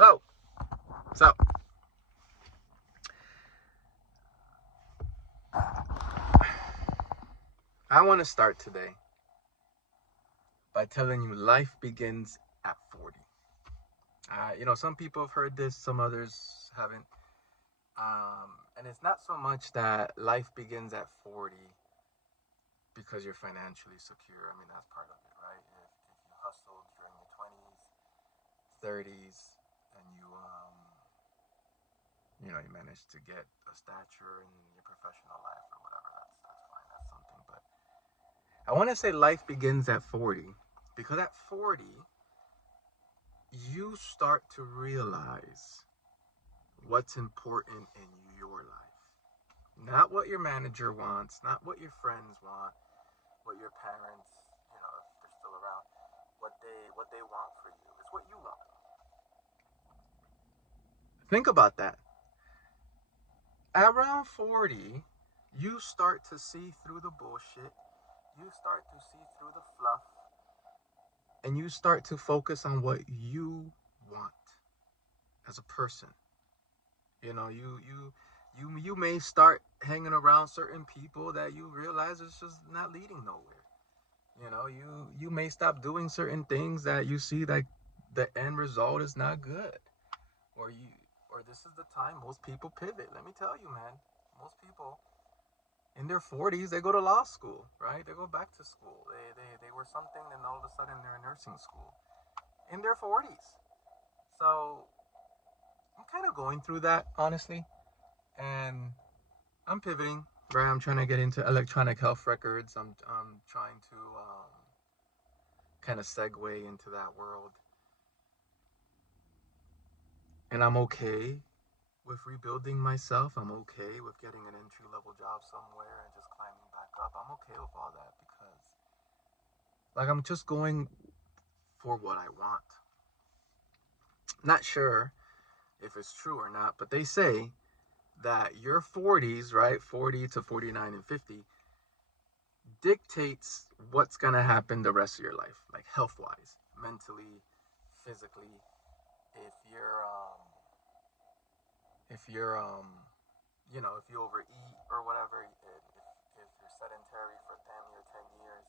Hello. So, I want to start today by telling you life begins at 40. Some people have heard this, some others haven't. And it's not so much that life begins at 40 because you're financially secure. I mean, that's part of it, right? If you hustled during your 20s, 30s, and you managed to get a stature in your professional life or whatever, that's fine. That's something. But I want to say life begins at 40 because at 40, you start to realize what's important in your life. Not what your manager wants, not what your friends want, what your parents, if they're still around, what they want for you. It's what you want. Think about that. Around 40, you start to see through the bullshit. You start to see through the fluff, and you start to focus on what you want as a person. You may start hanging around certain people that you realize is just not leading nowhere. You may stop doing certain things that you see like the end result is not good. Or this is the time most people pivot. Let me tell you, man. Most people in their 40s, they go to law school, right? They go back to school. They were something, and all of a sudden they're in nursing school in their 40s. So I'm kind of going through that, honestly. And I'm pivoting, right? I'm trying to get into electronic health records. I'm trying to kind of segue into that world. And I'm okay with rebuilding myself. I'm okay with getting an entry level job somewhere and just climbing back up. I'm okay with all that because, like, I'm just going for what I want. Not sure if it's true or not, but they say that your 40s, right, 40 to 49 and 50, dictates what's gonna happen the rest of your life, like health wise, mentally, physically. If you're if you overeat or whatever, if you're sedentary for damn near 10 years,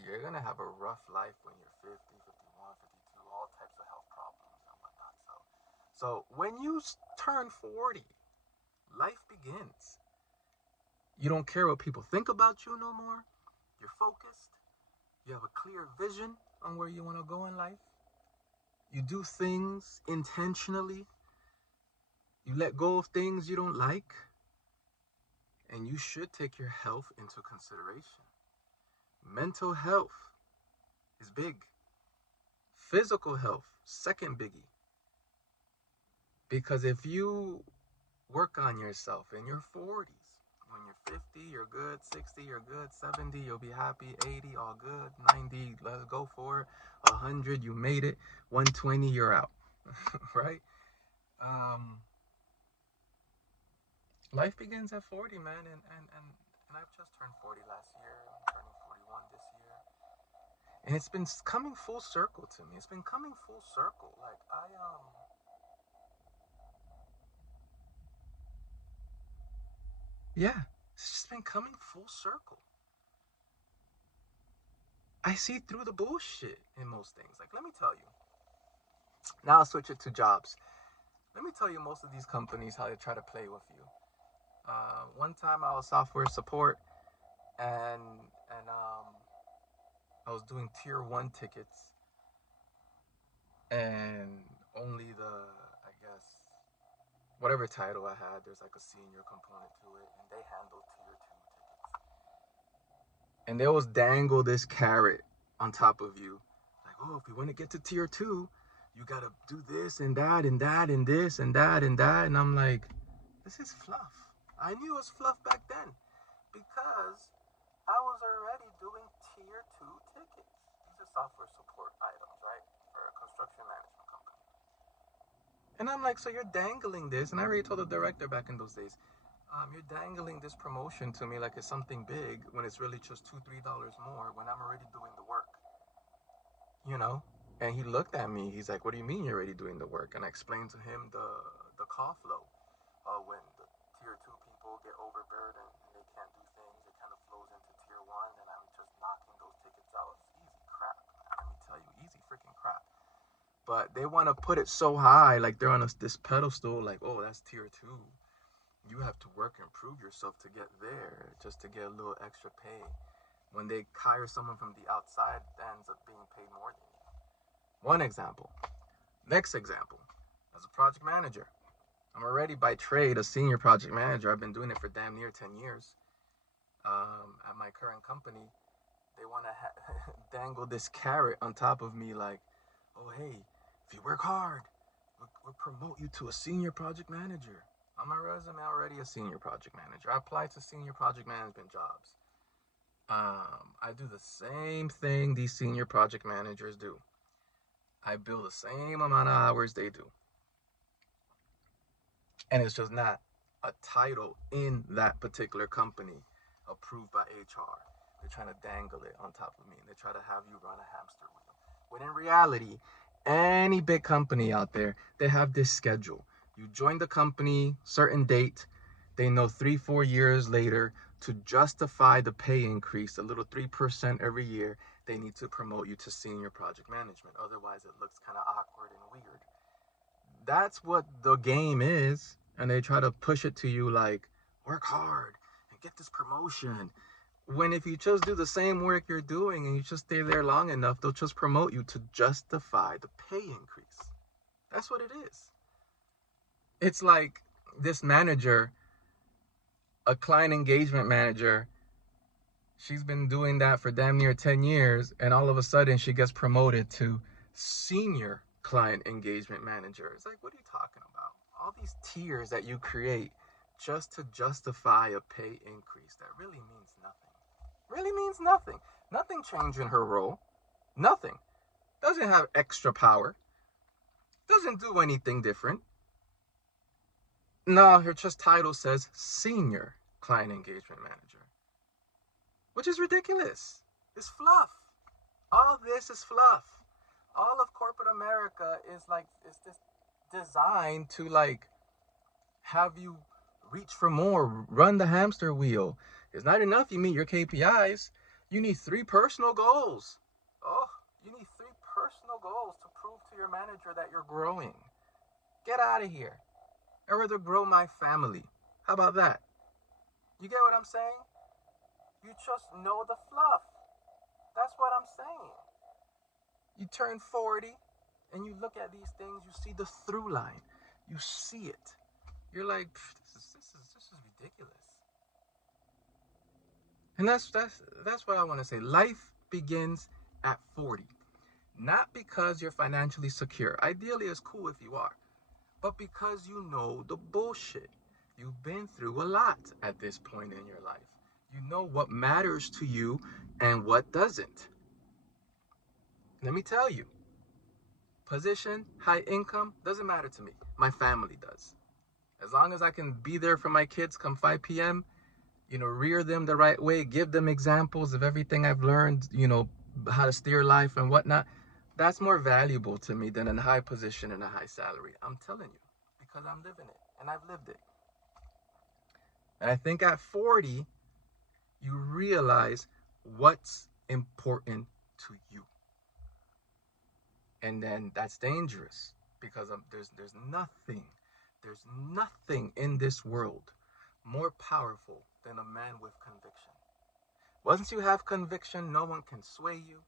you're gonna have a rough life when you're 50, 51, 52, all types of health problems and whatnot. So when you turn 40, life begins. You don't care what people think about you no more. You're focused. You have a clear vision on where you want to go in life. You do things intentionally. You let go of things you don't like. And you should take your health into consideration. Mental health is big. Physical health, second biggie. Because if you work on yourself in your 40s, when you're 50, you're good. 60, you're good. 70, you'll be happy. 80, all good. 90, let's go for it. 100, you made it. 120, you're out. Right? Um, Life begins at 40, man. And I've just turned 40 last year. I'm turning 41 this year. And it's been coming full circle to me. It's been coming full circle. Like, yeah, it's just been coming full circle. I see through the bullshit in most things. Like, let me tell you. Now I'll switch it to jobs. Let me tell you most of these companies how they try to play with you. One time I was software support, and I was doing tier one tickets, and only I guess whatever title I had, there's like a senior component to it, and they handled tier two tickets. And they always dangle this carrot on top of you, like, oh, if you want to get to tier two, you gotta do this and that and that and this and that and that. And I'm like, this is fluff. I knew it was fluff back then because I was already doing tier two tickets. These are software support items, right? For a construction management company. And I'm like, so you're dangling this, and I already told the director back in those days, you're dangling this promotion to me like it's something big when it's really just $2, $3 more when I'm already doing the work, you know? And he looked at me. He's like, "What do you mean you're already doing the work?" And I explained to him the call flow. When the tier two people get overburdened and they can't do things, it kind of flows into tier one, and I'm just knocking those tickets out. It's easy crap. Let me tell you, easy freaking crap. But they want to put it so high, like they're on this pedestal, like, oh, that's tier two. You have to work and prove yourself to get there, just to get a little extra pay. When they hire someone from the outside, that ends up being paid more than you. One example. Next example. As a project manager, I'm already by trade a senior project manager. I've been doing it for damn near 10 years. At my current company, they want to dangle this carrot on top of me like, oh, hey, if you work hard, we'll promote you to a senior project manager. On my resume, already a senior project manager. I applied to senior project management jobs. I do the same thing these senior project managers do. I bill the same amount of hours they do. And it's just not a title in that particular company approved by HR. They're trying to dangle it on top of me. They try to have you run a hamster wheel. When in reality, any big company out there, they have this schedule. You join the company, certain date, they know 3-4 years later to justify the pay increase, a little 3% every year, they need to promote you to senior project management. Otherwise, it looks kind of awkward and weird. That's what the game is. And they try to push it to you like, work hard and get this promotion. When if you just do the same work you're doing and you just stay there long enough, they'll just promote you to justify the pay increase. That's what it is. It's like this manager, a client engagement manager, she's been doing that for damn near 10 years, and all of a sudden she gets promoted to senior client engagement manager. It's like, what are you talking about? All these tiers that you create just to justify a pay increase that really means nothing. Really means nothing. Nothing changed in her role. Nothing. Doesn't have extra power. Doesn't do anything different. No, her just title says senior client engagement manager, which is ridiculous. It's fluff. All this is fluff. All of corporate America is this designed to like have you reach for more, run the hamster wheel. It's not enough you meet your KPIs. You need 3 personal goals. Oh, you need 3 personal goals to prove to your manager that you're growing. Get out of here. I'd rather grow my family. How about that? You get what I'm saying? You just know the fluff. That's what I'm saying. You turn 40 and you look at these things, you see the through line. You see it. You're like, this is ridiculous. And that's what I want to say. Life begins at 40. Not because you're financially secure. Ideally, it's cool if you are. But because you know the bullshit. You've been through a lot at this point in your life. You know what matters to you and what doesn't. Let me tell you. Position, high income, doesn't matter to me. My family does. As long as I can be there for my kids come 5 p.m., rear them the right way, give them examples of everything I've learned, how to steer life and whatnot. That's more valuable to me than a high position and a high salary. I'm telling you, because I'm living it and I've lived it. And I think at 40, you realize what's important to you. And then that's dangerous because there's nothing in this world more powerful than a man with conviction. Once you have conviction, no one can sway you.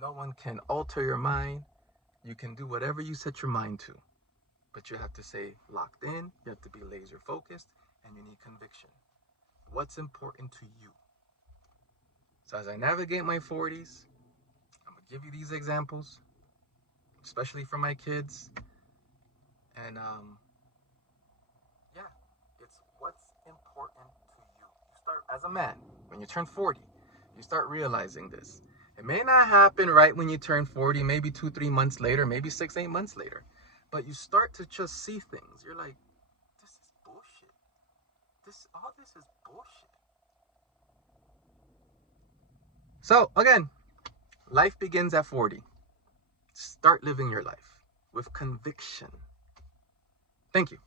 No one can alter your mind. You can do whatever you set your mind to. But you have to stay locked in. You have to be laser focused. And you need conviction. What's important to you? So as I navigate my 40s, I'm going to give you these examples, especially for my kids. And it's what's important to you. You start as a man. When you turn 40, you start realizing this. It may not happen right when you turn 40, maybe 2-3 months later, maybe 6-8 months later. But you start to just see things. You're like, this is bullshit. All this is bullshit. So again, life begins at 40. Start living your life with conviction. Thank you.